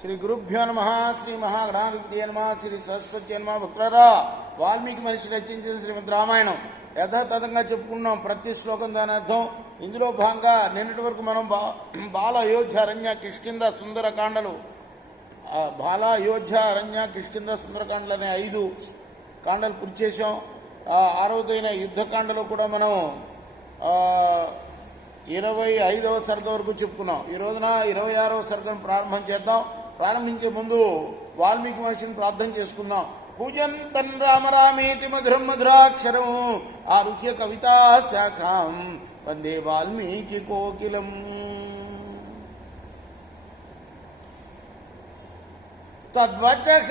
శ్రీ గురుభ్యో నమ. శ్రీ మహాగణాధిపతయే నమ. శ్రీ సరస్వతి నమ. భక్తులారా, వాల్మీకి మహర్షి రచించిన శ్రీమద్ రామాయణం యథాతథంగా చెప్పుకున్నాం. ప్రతి శ్లోకం దాని అర్థం. ఇందులో భాగంగా నిన్నటి వరకు మనం బాల అయోధ్య అరణ్య కిష్కింద సుందరకాండలు, బాల అయోధ్య అరణ్య కిష్కింద సుందరకాండలు అనే 5 కాండలు పూర్తి చేసాం. 6వదైన యుద్ధకాండలో కూడా మనం 25వ సర్గ వరకు చెప్పుకున్నాం. ఈ రోజున 26వ సర్గను ప్రారంభం చేద్దాం. ప్రారంభించే ముందు వాల్మీకి మహర్షిని ప్రార్థన చేసుకుందాం. పూజంతన్ రామ రామేతి మధురం మధురాక్షరం ఆరుహ్య కవితా శాఖాం వందే వాల్మీకి కోకిలం. తద్వచః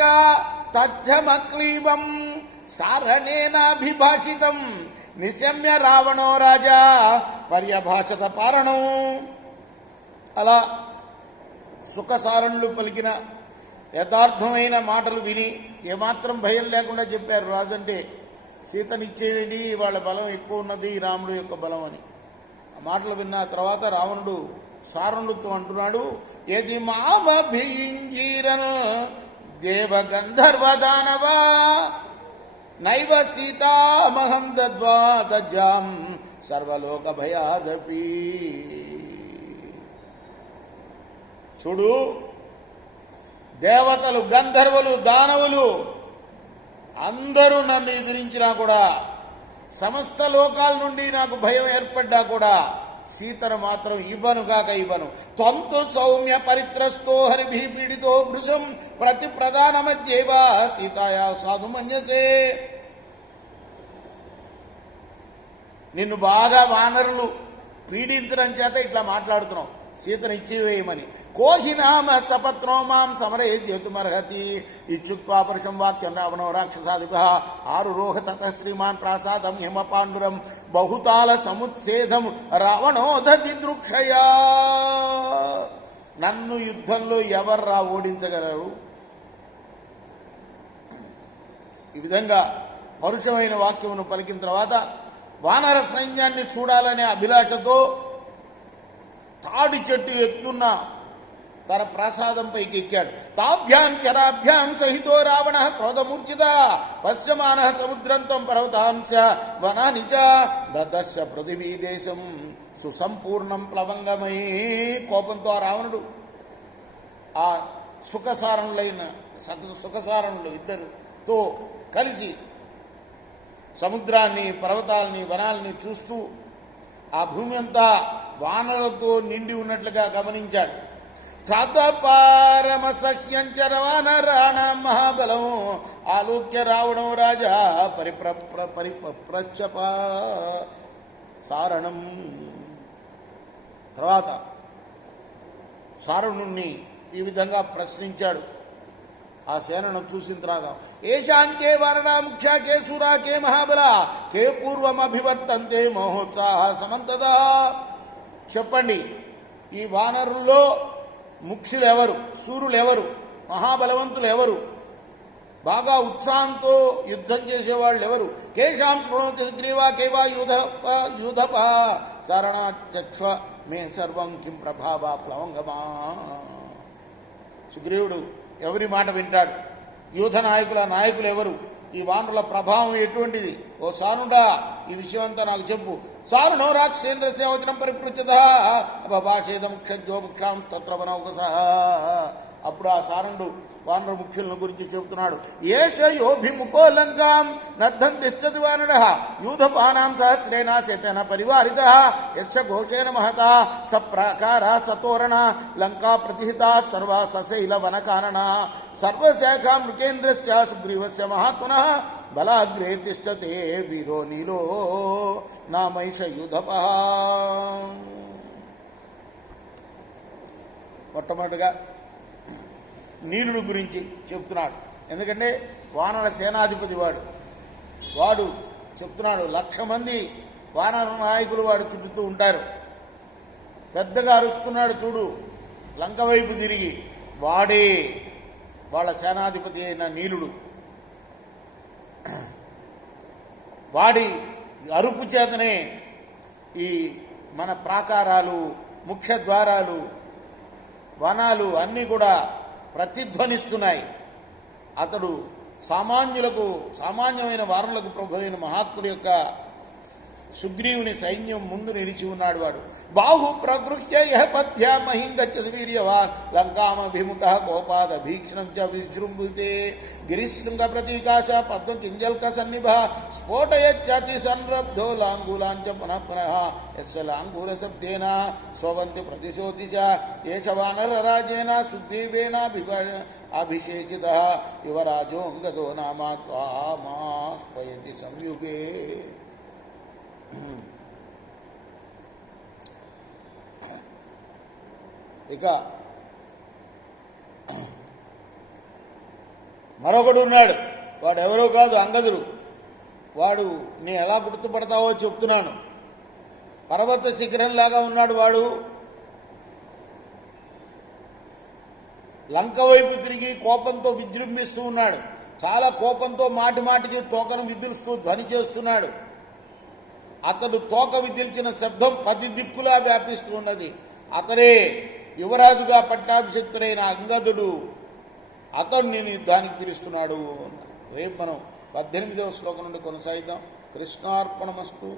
తజ్జమక్లీబం సారణేనాభిభాషితం నిశమ్య రావణో రాజా పర్యభాషత పారణం. అలా సుఖసారణులు పలికిన యథార్థమైన మాటలు విని ఏమాత్రం భయం లేకుండా చెప్పారు. రాజంటే సీతనిచ్చేది వాళ్ళ బలం ఎక్కువ ఉన్నది, రాముడు యొక్క బలం అని. ఆ మాటలు విన్న తర్వాత రావణుడు సారణుడితో అంటున్నాడు, యది మామభింజీరన్ దేవ గంధర్వ దానవా నైవ సీతామహం దద్వా దజ్జాం సర్వలోక భయాదపి. చూడు, దేవతలు, గంధర్వులు, దానవులు అందరూ నన్ను ఎదిరించినా కూడా, సమస్త లోకాల నుండి నాకు భయం ఏర్పడ్డా కూడా సీతను మాత్రం ఇవ్వను. త్వంతు సౌమ్య పరిత్రస్తో హరిభి పీడితో భృశం ప్రతి ప్రధాన మధ్యేవా సీతాయా సాధు మన్యసే. నిన్ను బాగా వానరులు పీడించడం చేత ఇట్లా మాట్లాడుతున్నావు, సీతను ఇచ్చివేయమని. కోహినామ సపత్నో మాం సమరే జేతుమర్హతి ఇచ్చుక్వా పరుషం వాక్యం రావణో రాక్షసాధిప ఆరురోహ తత శ్రీమాన్ ప్రాసాదం హిమపాండురం బహుతాల సముచ్ఛేదం రావణోదతి దృక్షయా. నన్ను యుద్ధంలో ఎవర్రా ఓడించగలరు? ఈ విధంగా పరుషమైన వాక్యమును పలికిన తర్వాత వానర సైన్యాన్ని చూడాలనే అభిలాషతో తాడి చెట్టు ఎత్తున్న తన ప్రసాదంపైకి ఎక్కాడు. తాభ్యాం చరాభ్యాం సహితో రావణ క్రోధమూర్ఛిత పశ్యమాన సముద్రంతం పర్వతాంశ వనాని చ దదశ పృథివీ దేశం సుసంపూర్ణం ప్లవంగమై. కోపంతో ఆ రావణుడు ఆ సుఖసారణులు ఇద్దరితో కలిసి సముద్రాన్ని, పర్వతాలని, వనాలని చూస్తూ ఆ భూమి అంతా వానలతో నిండి ఉన్నట్లుగా గమనించాడు. తదపారమ సహ్యంచర వానరాణ మహాబలం ఆలోక్య రావణం రాజా పరిప్రచ్చప సారణం. తర్వాత సారణుణ్ణి ఈ విధంగా ప్రశ్నించాడు. ఆ సేనను చూసిన తర్వాత, ఏషాంకే వానరా ముఖ్య కే సూరా కే మహాబల కే పూర్వం అభివర్తంతే మహోత్సాహ సమంతదా. చెప్పండి, ఈ వానరుల్లో ముఖ్యులు ఎవరు, సూరులు ఎవరు, మహాబలవంతులు ఎవరు, బాగా ఉత్సాహంతో యుద్ధం చేసేవాళ్ళు ఎవరు? కేశాం శృణోతి సుగ్రీవా కేవా యూధప శరణాచక్ష్వ మే సర్వం కిం ప్రభావ ప్లవంగమా. సుగ్రీవుడు ఎవరి మాట వింటాడు? యూథ నాయకులు ఎవరు? ఈ వానరుల ప్రభావం ఎటువంటిది? ఓ సానుడా, ఈ విషయం అంతా నాకు చెప్పు. సారుణో రాక్షేంద్ర సేవచనం పరిపృచ్ఛత అభాషేదం క్షజ్జో ముఖ్యాంస్తత్ర వనౌకస. అప్పుడు ఆ సారణుడు వానర ముఖ్యులను గురించి చెబుతున్నాడు. ఏష యోభిముఖో లంకాం నద్ధం తిష్టతి వానర యూధపానాం సహస్రేణ శతేన పరివారిత యస్య ఘోషేన మహత సప్రాకార సతోరణ లంకా ప్రతిహిత సర్వ సశైల వనకారణ సర్వశాఖా మృకేంద్రస్య సుగ్రీవస్య మహాత్మనః బలాగ్రే తిష్టతే వీరో నీలో నామైష యూధప. మొట్టమొదటిగా నీలుడు గురించి చెప్తున్నాడు. ఎందుకంటే వానర సేనాధిపతి వాడు చెప్తున్నాడు. 1,00,000 మంది వానర నాయకులు వాడు చుట్టూ ఉంటారు. పెద్దగా అరుస్తున్నాడు చూడు, లంక వైపు తిరిగి. వాడే వాళ్ళ సేనాధిపతి అయిన నీలుడు. వాడి అరుపు చేతనే ఈ మన ప్రాకారాలు, ముఖ్య ద్వారాలు, వనాలు అన్నీ కూడా ప్రతిధ్వనిస్తున్నాయి. అతడు సామాన్యమైన వారనులకు ప్రభు అయిన మహాత్ముడి యొక్క సుగ్రీవుని సైన్యం ముందు నిలిచి ఉన్నాడు. వాడు బాహు ప్రగృహ్య యః పద్భ్యా మహింగచ్చతి వీర్యవాన్ లంకామభిముఖ కోపాద భీక్షణం చ విజృంభితే గిరిశృంగ ప్రతీకాశ పద్మ కింజల్క సన్నిభ స్ఫోటయచ్చాతి సంరబ్ధో లాంగూలాంచ పునః పునః యస్య లాంగూల శబ్దేన స్వవంతి ప్రతిశోతి చ ఏష వానరరాజేన సుగ్రీవేణ అభిషేచిత యువరాజోంగదో నామ త్వామాహ్వయతి సంయుగే. ఇక మరొకడు ఉన్నాడు. వాడు ఎవరో కాదు, అంగదుడు. వాడు నీ ఎలా గుర్తుపడతావో చెప్తున్నాను. పర్వత శిఖరంలాగా ఉన్నాడు. వాడు లంక వైపు తిరిగి కోపంతో విజృంభిస్తూ ఉన్నాడు. చాలా కోపంతో మాటి మాటికి తోకను విదిలుస్తూ ధ్వని చేస్తున్నాడు. అతడు తోక విదిల్చిన శబ్దం 10 దిక్కులా వ్యాపిస్తూ ఉన్నది. అతడే యువరాజుగా పట్టాభిషిక్తుడైన అంగదుడు. అతడిని యుద్ధానికి పిలుస్తున్నాడు. రేపు మనం 18వ శ్లోకం నుండి కొనసాగిద్దాం. కృష్ణార్పణమస్తు.